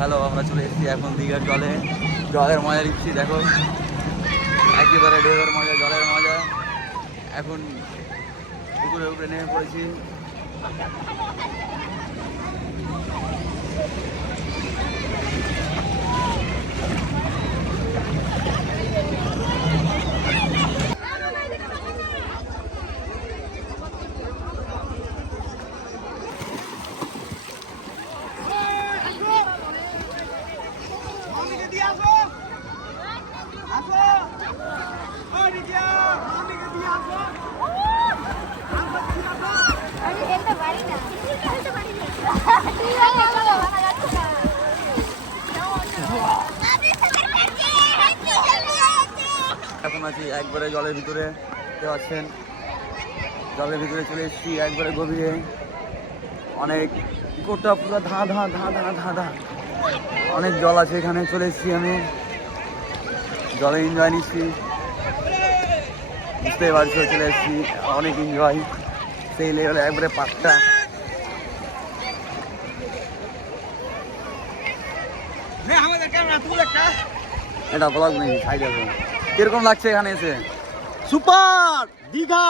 Hello, আমরা চলে এসেছি এখন দীঘার জলে। জলের মজা নিচ্ছি, দেখো একেবারে ঢেউয়ের মজা, জলের মজা। এখন পুকুরের উপরে নেমে পড়েছি। এখন আছি একবারে জলের ভিতরে, দেখতে পাচ্ছেন জলের ভিতরে চলে এসেছি একবারে গভীরে। অনেক গোটা পুরো ধা ধা ধা ধা ধা ধা অনেক জল আছে এখানে। চলে এসেছি আমি জলে, এনজয় নিচ্ছি, বুঝতে পারছি। চলে এসেছি, অনেক এনজয় সেই লেভেলে একবারে পাঁচটা। এটা ব্লগ নেই, সাইড আছে। কিরকম লাগছে এখানে এসে? সুপার দীঘা।